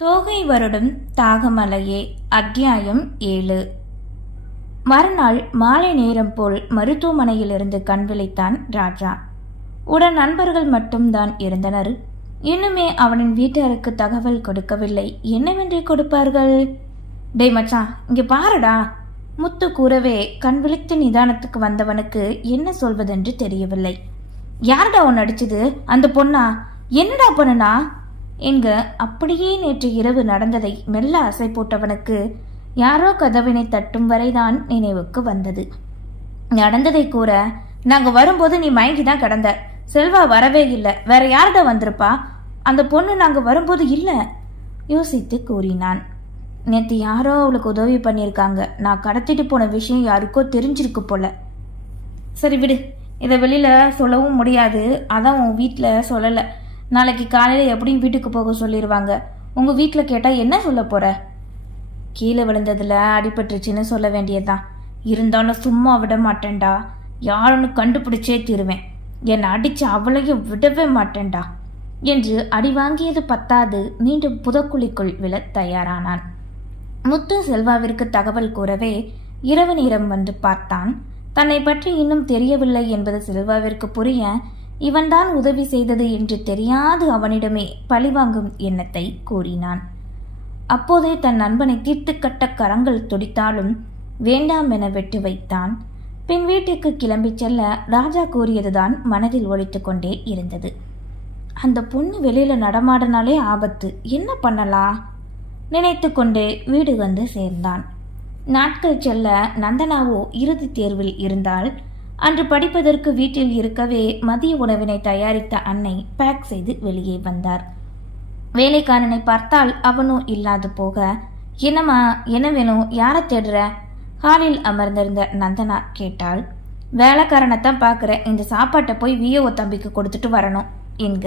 தோகை வருடம் தாகமலையே அத்தியாயம் ஏழு. மறுநாள் மாலை நேரம் போல் மருத்துவமனையிலிருந்து கண் விழித்தான் ராஜா. உடன் நண்பர்கள் மட்டும்தான் இருந்தனர். இன்னுமே அவனின் வீட்டாருக்கு தகவல் கொடுக்கவில்லை. என்னவென்று கொடுப்பார்கள்? டேய் மச்சான் இங்கே பாருடா. முத்து கூறவே கண் விழித்து நிதானத்துக்கு வந்தவனுக்கு என்ன சொல்வதென்று தெரியவில்லை. யார்டா உன் அடிச்சது? அந்த பொண்ணா? என்னடா பொண்ணுனா? என்க அப்படியே நேற்று இரவு நடந்ததை மெல்ல அசை போட்டவனுக்கு யாரோ கதவினை தட்டும் வரைதான் நினைவுக்கு வந்தது. நடந்ததை கூற நாங்க வரும்போது நீ மயங்கி தான் கிடந்த. செல்வா வரவே இல்லை. வேற யார்கிட்ட வந்திருப்பா? அந்த பொண்ணு நாங்க வரும்போது இல்லை. யோசித்து கூறினான். நேற்று யாரோ அவளுக்கு உதவி பண்ணியிருக்காங்க. நான் கடத்திட்டு போன விஷயம் யாருக்கோ தெரிஞ்சிருக்கு போல. சரி விடு. இதை வெளியில் சொல்லவும் முடியாது. அதான் உன் வீட்டில் சொல்லலை. நாளைக்கு காலையில் எப்படியும் வீட்டுக்கு போக சொல்லிடுவாங்க உங்கள் வீட்டில் கேட்டால் என்ன சொல்ல போகிற கீழே விழுந்ததில் அடிபட்டுருச்சுன்னு சொல்ல வேண்டியதுதான். இருந்தாலும் சும்மா விட மாட்டேன்டா. யாருன்னு கண்டுபிடிச்சே தீருவேன். என்னை அடித்து அவளையும் விடவே மாட்டேன்டா. என்று அடி வாங்கியது பத்தாது. மீண்டும் புதக்குழிக்குள் விழ தயாரானான். முத்து செல்வாவிற்கு தகவல் கூறவே இரவு நேரம் வந்து பார்த்தான். தன்னை பற்றி இன்னும் தெரியவில்லை என்பது செல்வாவிற்கு புரிய இவன்தான் உதவி செய்தது என்று தெரியாது அவனிடமே பழிவாங்கும் எண்ணத்தை கூறினான். அப்போதே தன் நண்பனை தீர்த்துக்கட்ட கரங்கள் துடித்தாலும் வேண்டாம் என வெட்டு வைத்தான். பின் வீட்டுக்கு கிளம்பிச் செல்ல ராஜா கூறியதுதான் மனதில் ஒழித்து கொண்டே இருந்தது. அந்த பொண்ணு வெளியில நடமாடினாலே ஆபத்து. என்ன பண்ணலாம் நினைத்து கொண்டே வீடு வந்து சேர்ந்தான். நாட்கள் செல்ல நந்தனாவோ இறுதித் தேர்வில் இருந்தால் அன்று படிப்பதற்கு வீட்டில் இருக்கவே மதிய உணவினை தயாரித்த அன்னை பேக் செய்து வெளியே வந்தார். வேலைக்காரனை பார்த்தால் அவனும் இல்லாது போக என்னம்மா என்ன வேணும்? யாரை தேடுற? ஹாலில் அமர்ந்திருந்த நந்தனா கேட்டாள். வேலைக்காரனைத்தான் பார்க்குற இந்த சாப்பாட்டை போய் விஓ தம்பிக்கு கொடுத்துட்டு வரணும் என்க.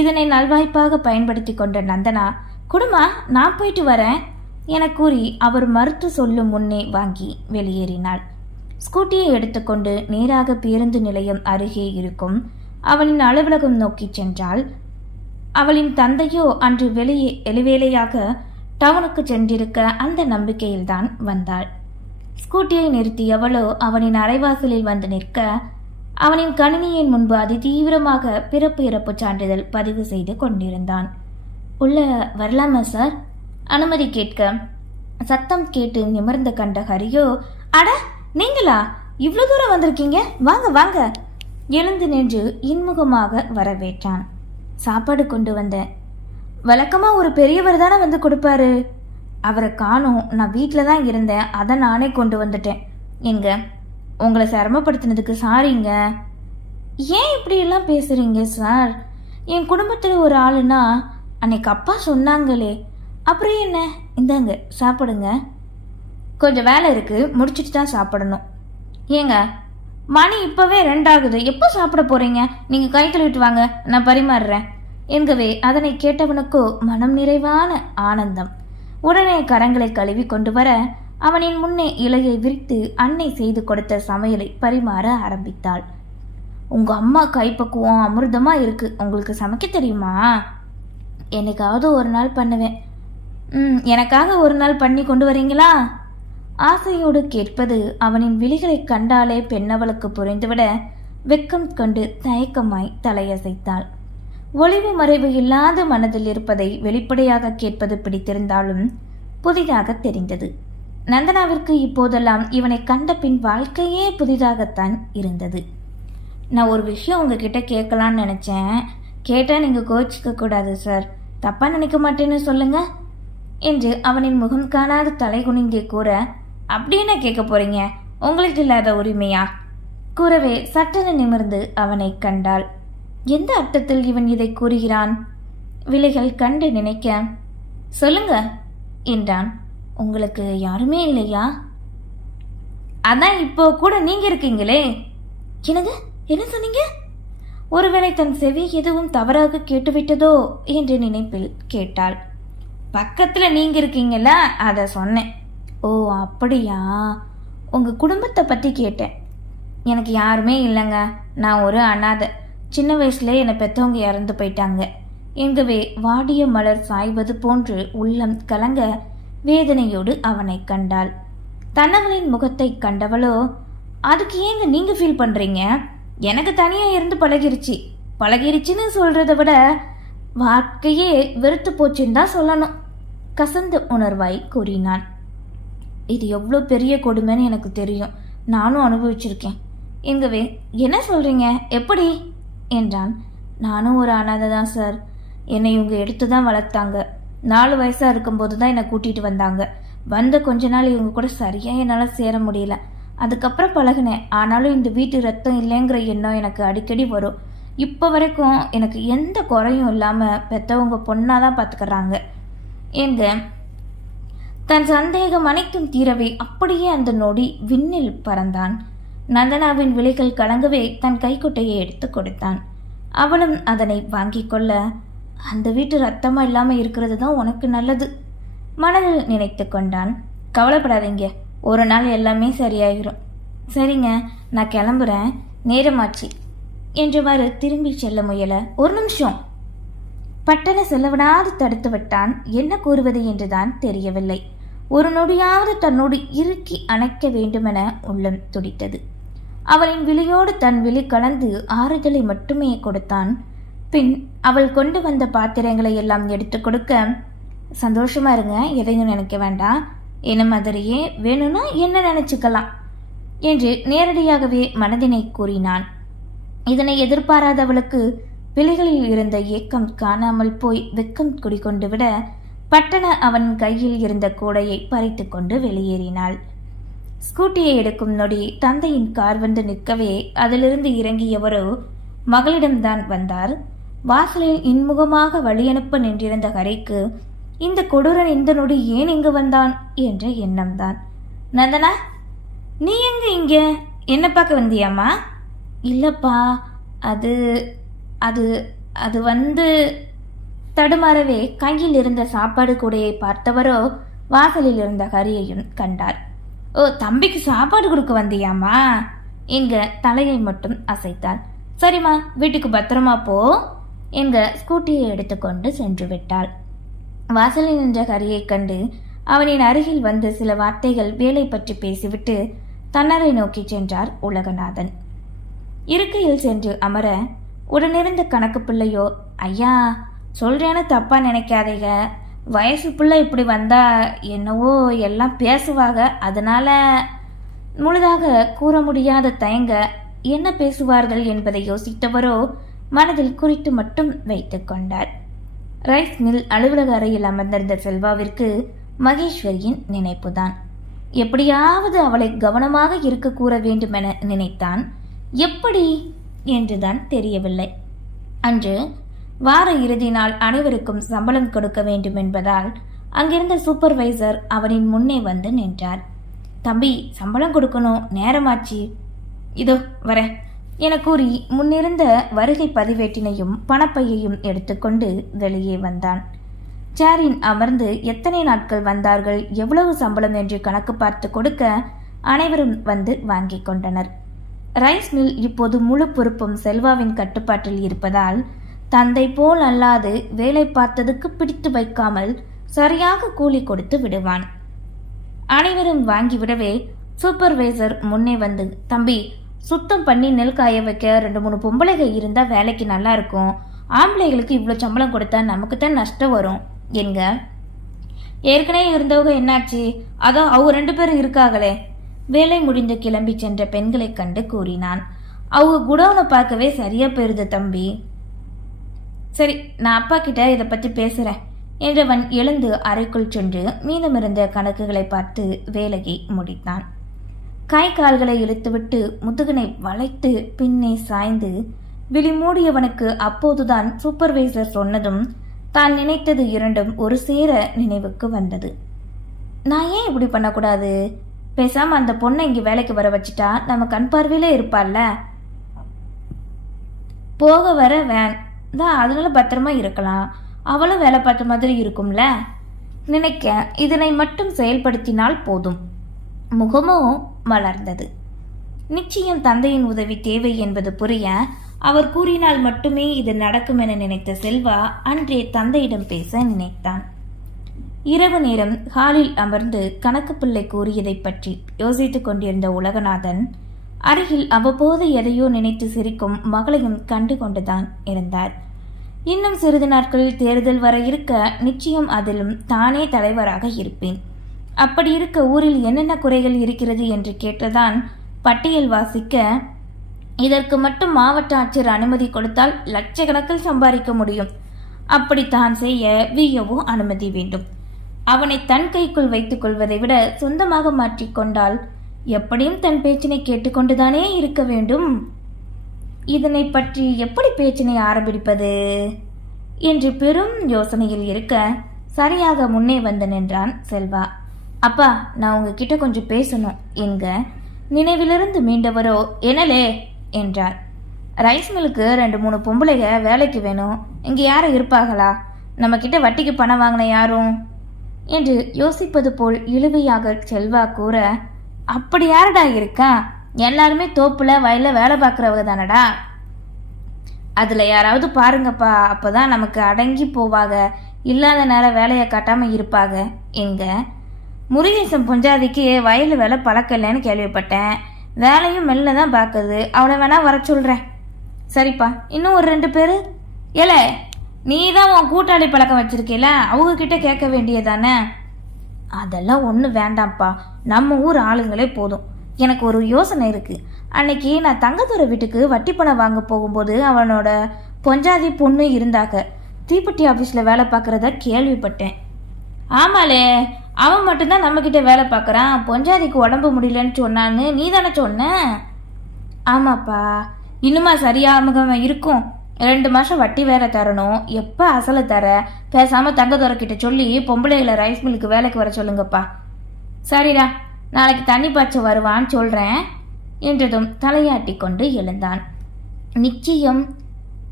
இதனை நல்வாய்ப்பாக பயன்படுத்தி கொண்ட நந்தனா குடுமா நான் போயிட்டு வரேன் என கூறி அவர் மறுத்து சொல்லும் முன்னே வாங்கி வெளியேறினாள். ஸ்கூட்டியை எடுத்துக்கொண்டு நேராக பேருந்து நிலையம் அருகே இருக்கும். அவளின் அலுவலகம் நோக்கிச் சென்றாள் அவளின் தந்தையோ அன்று வெளியே எலிவேலையாக டவுனுக்கு சென்றிருக்க அந்த நம்பிக்கையில்தான் வந்தாள். ஸ்கூட்டியை நிறுத்தியவளோ அவனின் அரைவாசலில் வந்து நிற்க அவனின் கணினியின் முன்பு அதி தீவிரமாக பிறப்பு இறப்பு சான்றிதழ் பதிவு செய்து கொண்டிருந்தான். உள்ள வரலாமா சார்? அனுமதி கேட்க. சத்தம் கேட்டு நிமிர்ந்து கண்ட ஹரியோ. அட நீங்களா? இவ்வளோ தூரம் வந்திருக்கீங்க? வாங்க வாங்க. எழுந்து நின்று இன்முகமாக வரவேற்றான். சாப்பாடு கொண்டு வந்தேன் வழக்கமாக ஒரு பெரியவர் தானே வந்து கொடுப்பாரு? அவரை காணோம் நான் வீட்டில் தான் இருந்தேன் அதை நானே கொண்டு வந்துட்டேன். எங்க? உங்களை சிரமப்படுத்தினதுக்கு சாரிங்க. ஏன் இப்படியெல்லாம் பேசுகிறீங்க சார்? என் குடும்பத்தில் ஒரு ஆளுனா அன்னைக்கு அப்பா சொன்னாங்களே. அப்புறம் என்ன? இந்தாங்க சாப்பிடுங்க. கொஞ்சம் வேலை இருக்குது முடிச்சுட்டு தான் சாப்பிடணும். ஏங்க மணி இப்போவே ரெண்டாகுது. எப்போ சாப்பிட போகிறீங்க நீங்கள் கை கழுவிட்டு வாங்க நான் பரிமாறுறேன். என்கவே அதனை கேட்டவனுக்கோ மனம் நிறைவான ஆனந்தம். உடனே கரங்களை கழுவி கொண்டு வர அவனின் முன்னே இலையை விரித்து அன்னை செய்து கொடுத்த சமையலை பரிமாற ஆரம்பித்தாள். உங்கள் அம்மா கைப்பக்குவம் அமிர்தமாக இருக்குது உங்களுக்கு சமைக்க தெரியுமா? என்னைக்காவது ஒரு நாள் பண்ணுவேன். ம் எனக்காக ஒரு நாள் பண்ணி கொண்டு வரீங்களா? ஆசையோடு கேட்பது அவனின் விழிகளை கண்டாலே பெண்ணவளுக்கு புரிந்துவிட வெக்கம் கொண்டு தயக்கமாய் தலையசைத்தாள். ஒளிவு மறைவு இல்லாத மனதில் இருப்பதை வெளிப்படையாக கேட்பது பிடித்திருந்தாலும் புதிதாக தெரிந்தது. நந்தனாவிற்கு இப்போதெல்லாம் இவனை கண்ட பின் வாழ்க்கையே புதிதாகத்தான் இருந்தது. நான் ஒரு விஷயம் உங்ககிட்ட கேட்கலான்னு நினச்சேன். கேட்டால் நீங்கள் கோச்சிக்க கூடாது சார். தப்பாக நினைக்க மாட்டேன்னு சொல்லுங்க என்று அவனின் முகம் காணாத தலை குனிந்தே கூற அப்படி என்ன கேட்க போறீங்க? உங்களுக்கு இல்லாத உரிமையா? கூறவே சட்டென நிமிர்ந்து அவனை கண்டாள். எந்த அர்த்தத்தில் இவன் இதை கூறுகிறான்? விலைகள் கண்டு நினைக்க சொல்லுங்க என்றான். உங்களுக்கு யாருமே இல்லையா? அதான் இப்போ கூட நீங்க இருக்கீங்களே. என்னது? என்ன சொன்னீங்க? ஒருவேளை தன் செவி எதுவும் தவறாக கேட்டுவிட்டதோ? என்ற நினைப்பில் கேட்டாள். பக்கத்துல நீங்க இருக்கீங்களா அதை சொன்னேன். ஓ அப்படியா? உங்கள் குடும்பத்தை பற்றி கேட்டேன். எனக்கு யாருமே இல்லைங்க. நான் ஒரு அனாதை. சின்ன வயசுல என்னை பெற்றவங்க இறந்து போயிட்டாங்க. எங்கவே வாடிய மலர் சாய்வது போன்று உள்ளம் கலங்க வேதனையோடு அவனை கண்டாள். தன்னவனின் முகத்தை கண்டவளோ அதுக்கு ஏங்க நீங்கள் ஃபீல் பண்ணுறீங்க எனக்கு தனியாக இருந்து பழகிருச்சு. பழகிருச்சுன்னு சொல்கிறத விட வாழ்க்கையே வெறுத்து போச்சுன்னு தான் சொல்லணும். கசந்த உணர்வாய் கூறினான். இது எவ்வளோ பெரிய கொடுமைன்னு எனக்கு தெரியும். நானும் அனுபவிச்சிருக்கேன். எங்கவே என்ன சொல்கிறீங்க எப்படி? என்றான். நானும் ஒரு அனாதை தான் சார். என்னை இவங்க எடுத்து தான் வளர்த்தாங்க. நாலு வயசாக இருக்கும்போது தான் என்னை கூட்டிகிட்டு வந்தாங்க. வந்த கொஞ்ச நாள் இவங்க கூட சரியாக என்னால் சேர முடியல. அதுக்கப்புறம் பழகினேன். ஆனாலும் இந்த வீட்டு ரத்தம் இல்லைங்கிற எண்ணம் எனக்கு அடிக்கடி வரும். இப்போ வரைக்கும் எனக்கு எந்த குறையும் இல்லாமல் பெற்றவங்க பொண்ணாக தான் பார்த்துக்கறாங்க எங்கள் தன் சந்தேகம் அனைத்தும் தீரவே அப்படியே அந்த நொடி விண்ணில் பறந்தான். நந்தனாவின் விழிகள் கலங்கவே தன் கைக்குட்டையை எடுத்து கொடுத்தான். அவளும் அதனை வாங்கிக் கொள்ள அந்த வீட்டு ரத்தமா இல்லாமல் இருக்கிறது தான் உனக்கு நல்லது மனதில் நினைத்து கொண்டான். கவலைப்படாதீங்க ஒரு நாள் எல்லாமே சரியாயிரும். சரிங்க நான் கிளம்புறேன். நேரமாச்சு என்றவாறு திரும்பி செல்ல முயல ஒரு நிமிஷம். பட்டண செல்லவிடாது தடுத்து விட்டான். என்ன கூறுவது என்றுதான் தெரியவில்லை. ஒரு நொடியாவது தன்னோடு இறுக்கி அணைக்க வேண்டுமென உள்ளம் துடித்தது. அவளின் விழியோடு தன் விழி கலந்து ஆறுதலை மட்டுமே கொடுத்தான். பின் அவள் கொண்டு வந்த பாத்திரங்களை எல்லாம் எடுத்து கொடுக்க சந்தோஷமா இருங்க எதையும் நினைக்க வேண்டாம். என்ன மாதிரியே வேணும்னா என்ன நினைச்சுக்கலாம்? என்று நேரடியாகவே மனதினை கூறினான். இதனை எதிர்பாராதவளுக்கு விழிகளில் இருந்த ஏக்கம் காணாமல் போய் வெக்கம் குடிகொண்டு விட பட்டண அவன் கையில் இருந்த கூடையை பறித்து கொண்டு வெளியேறினாள். ஸ்கூட்டியை எடுக்கும் நொடி தந்தையின் கார் வந்து நிற்கவே அதிலிருந்து இறங்கியவரோ மகளிடம்தான் வந்தார். வாசலில் இன்முகமாக வழியனுப்ப நின்றிருந்த ஹரிக்கு இந்த கொடூரன் இந்த நொடி ஏன் இங்கு வந்தான்? என்ற எண்ணம்தான். நந்தனா நீ எங்க இங்க? என்ன பார்க்க வந்தியாம்மா? இல்லப்பா அது அது அது வந்து தடுமாறவே கையில் இருந்த சாப்பாடு கூடையை பார்த்தவரோ வாசலில் இருந்த ஹரியையும் கண்டார். ஓ தம்பிக்கு சாப்பாடு கொடுக்க வந்தியாம்மா? எங்க தலையை மட்டும் அசைத்தாள். சரிம்மா வீட்டுக்கு பத்திரமா போ எங்க ஸ்கூட்டியை எடுத்துக்கொண்டு சென்று விட்டாள். வாசலில் நின்ற ஹரியைக் கண்டு அவனின் அருகில் வந்து சில வார்த்தைகள் வேலை பற்றி பேசிவிட்டு தன்னரை நோக்கி சென்றார் உலகநாதன். இருக்கையில் சென்று அமர உடனிருந்த கணக்கு பிள்ளையோ ஐயா சொல்கிறேன்னு தப்பாக நினைக்காதீங்க. வயசு பிள்ளை இப்படி வந்தால் என்னவோ எல்லாம் பேசுவாங்க. அதனால் முழுதாக கூற முடியாத தயங்க என்ன பேசுவார்கள் என்பதை யோசித்தவரோ மனதில் குறித்து மட்டும் வைத்து கொண்டார். ரைஸ் மில் அலுவலக அறையில் அமர்ந்திருந்த செல்வாவிற்கு மகேஸ்வரியின் நினைப்புதான். எப்படியாவது அவளை கவனமாக இருக்க கூற வேண்டுமென நினைத்தான். எப்படி? என்றுதான் தெரியவில்லை. அன்று வார இறுதி நாள் அனைவருக்கும் சம்பளம் கொடுக்க வேண்டும் என்பதால் அங்கிருந்த சூப்பர்வைசர் அவனின் முன்னே வந்து நின்றார். தம்பி சம்பளம் கொடுக்கணும். நேரமாச்சு. இதோ வரேன். என கூறி முன்னிருந்த வருகை பதிவேட்டினையும் பணப்பையையும் எடுத்துக்கொண்டு வெளியே வந்தான். சேரின் அமர்ந்து எத்தனை நாட்கள் வந்தார்கள் எவ்வளவு சம்பளம் என்று கணக்கு பார்த்து கொடுக்க அனைவரும் வந்து வாங்கிக் கொண்டனர். ரைஸ் மில் இப்போது முழு பொறுப்பும் செல்வாவின் கட்டுப்பாட்டில் இருப்பதால் தந்தை போல் அல்லாது வேலை பார்த்ததுக்கு பிடித்து வைக்காமல் சரியாக கூலி கொடுத்து விடுவான். அனைவரும் வாங்கிவிடவே சூப்பர்வைசர் முன்னே வந்து தம்பி சுத்தம் பண்ணி நெல் காய வைக்க ரெண்டு மூணு பொம்பளைகள் இருந்தால் வேலைக்கு நல்லா இருக்கும். ஆம்பளைகளுக்கு இவ்வளோ சம்பளம் கொடுத்தா நமக்கு தான் நஷ்டம் வரும். என்க. ஏற்கனவே இருந்தவங்க என்னாச்சு? அதோ அவங்க ரெண்டு பேரும் இருக்காங்களே. வேலை முடிந்து கிளம்பி சென்ற பெண்களைக் கண்டு கூறினான். அவங்க குடோனை பார்க்கவே சரியா போயிருது தம்பி. சரி நான் அப்பா கிட்ட இதை பற்றி பேசுகிறேன் என்றவன் எழுந்து அறைக்குள் சென்று மீதமிருந்த கணக்குகளை பார்த்து வேலையை முடித்தான். கை கால்களை இழுத்துவிட்டு முதுகனை வளைத்து பின்னே சாய்ந்து விழி மூடியவனுக்கு அப்போதுதான் சூப்பர்வைசர் சொன்னதும் தான் நினைத்தது இரண்டும் ஒரு சேர நினைவுக்கு வந்தது. நான் ஏன் இப்படி பண்ணக்கூடாது? பேசாமல் அந்த பொண்ணை இங்கே வேலைக்கு வர வச்சுட்டா நம்ம கண் பார்வையில இருப்பாள்ல? போக வர வேன் தான் அதனால பத்திரமா இருக்கலாம். அவளும் வேலை பார்த்த மாதிரி இருக்கும்ல? நினைக்க இதனை மட்டும் செயல்படுத்தினால் போதும். முகமோ மலர்ந்தது. நிச்சயம் தந்தையின் உதவி தேவை என்பது புரிய அவர் கூறினால் மட்டுமே இது நடக்கும் என நினைத்த செல்வா அன்றே தந்தையிடம் பேச நினைத்தான். இரவு நேரம் ஹாலில் அமர்ந்து கணக்கு பிள்ளை கூறியதைப் பற்றி யோசித்துக் கொண்டிருந்த உலகநாதன் அருகில் அவ்வப்போது எதையோ நினைத்து சிரிக்கும் மகளையும் கண்டு கொண்டுதான் இருந்தார். இன்னும் சிறிது நாட்களில் தேர்தல் வர இருக்க நிச்சயம் அதிலும் தானே தலைவராக இருப்பேன். அப்படி இருக்க ஊரில் என்னென்ன குறைகள் இருக்கிறது என்று கேட்டுதான் பட்டியல் வாசிக்க இதற்கு மட்டும் மாவட்ட ஆட்சியர் அனுமதி கொடுத்தால் லட்சக்கணக்கில் சம்பாதிக்க முடியும். அப்படி தான் செய்ய வியவோ அனுமதி வேண்டும். அவனை தன் கைக்குள் வைத்துக் கொள்வதை விட சொந்தமாக மாற்றிக்கொண்டால் எப்படியும் தன் பேச்சினை கேட்டுக்கொண்டுதானே இருக்க வேண்டும். இதனை பற்றி எப்படி பேச்சினை ஆரம்பிப்பது? என்று பெரும் யோசனையில் இருக்க சரியாக முன்னே வந்து நின்றான் செல்வா. அப்பா நான் உங்ககிட்ட கொஞ்சம் பேசணும். எங்க? நினைவிலிருந்து மீண்டவரோ? என்னலே? என்றார் ரைஸ் மில்லுக்கு ரெண்டு மூணு பொம்பளைங்க வேலைக்கு வேணும். இங்கே யாரும் இருப்பாங்களா நம்ம கிட்ட வட்டிக்கு பணம் வாங்கின யாரும்? என்று யோசிப்பது போல் இழுவையாக செல்வா கூற அப்படி யாரடா இருக்கா? எல்லாருமே தோப்புல வயலில் வேலை பார்க்குறவங்க தானடா. அதில் யாராவது பாருங்கப்பா அப்பதான் நமக்கு அடங்கி போவாங்க. இல்லாத நேரம் வேலையை காட்டாமல் இருப்பாங்க. எங்க? முருகேசன் பொஞ்சாதிக்கு வயல் வேலை பழக்கம் இல்லைன்னு கேள்விப்பட்டேன். வேலையும் மெல்ல தான் பார்க்குது. அவளை வேணால் வர சொல்கிறேன் சரிப்பா இன்னும் ஒரு ரெண்டு பேர்? ஏல நீ தான் உன் கூட்டாளி பழக்கம் வச்சுருக்கீல அவங்கக்கிட்ட கேட்க வேண்டியதானே அதெல்லாம் ஒன்றும் வேண்டாம்ப்பா. நம்ம ஊர் ஆளுங்களே போதும். எனக்கு ஒரு யோசனை இருக்கு. அன்னைக்கு நான் தங்கத்துறை வீட்டுக்கு வட்டி பணம் வாங்க போகும்போது அவனோட பொஞ்சாதி பொண்ணு இருந்தாக்க தீப்பெட்டி ஆஃபீஸில் வேலை பார்க்குறத கேள்விப்பட்டேன். ஆமாலே அவன் மட்டும்தான் நம்மக்கிட்ட வேலை பார்க்குறான். பொஞ்சாதிக்கு உடம்பு முடியலன்னு சொன்னான்னு நீ தானே சொன்ன? ஆமாப்பா. இன்னுமா சரியாம இருக்கும்? ரெண்டு மாதம் வட்டி வேற தரணும். எப்போ அசலை தர? பேசாமல் தங்கதுரைக்கிட்ட சொல்லி பொம்பளைகளை ரைஸ் மில்லுக்கு வேலைக்கு வர சொல்லுங்கப்பா. சரிடா நாளைக்கு தண்ணி பாய்ச்ச வருவான்னு சொல்கிறேன் என்றதும் தலையாட்டி கொண்டு எழுந்தான். நிச்சயம்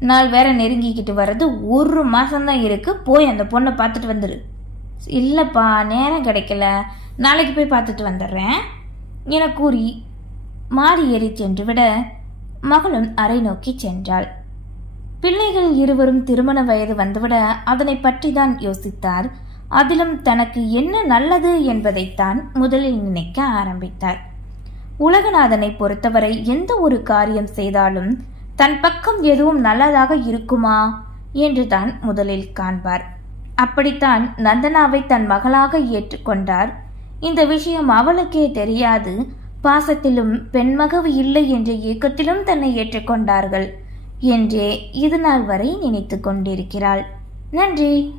நாள் வேற நெருங்கிக்கிட்டு வர்றது ஒரு மாசம்தான் இருக்கு. போய் அந்த பொண்ணை பார்த்துட்டு வந்துரு. இல்லைப்பா நேரம் கிடைக்கல. நாளைக்கு போய் பார்த்துட்டு வந்துடுறேன் என கூறி மாடி ஏறி சென்று விட மகளும் அறை நோக்கி சென்றாள். பிள்ளைகள் இருவரும் திருமண வயது வந்துவிட அதனை பற்றி தான் யோசித்தார். அதிலும் தனக்கு என்ன நல்லது என்பதைத்தான் முதலில் நினைக்க ஆரம்பித்தார். உலகநாதனை பொறுத்தவரை எந்த ஒரு காரியம் செய்தாலும் தன் பக்கம் எதுவும் நல்லதாக இருக்குமா என்று தான் முதலில் காண்பார். அப்படித்தான் நந்தனாவை தன் மகளாக ஏற்றுக்கொண்டார். இந்த விஷயம் அவளுக்கே தெரியாது. பாசத்திலும் பெண்மகவு இல்லை என்ற ஏக்கத்திலும் தன்னை ஏற்றுக்கொண்டார்கள். என்றே இது நாள் வரை நினைத்து கொண்டிருக்கிறாள். நன்றி.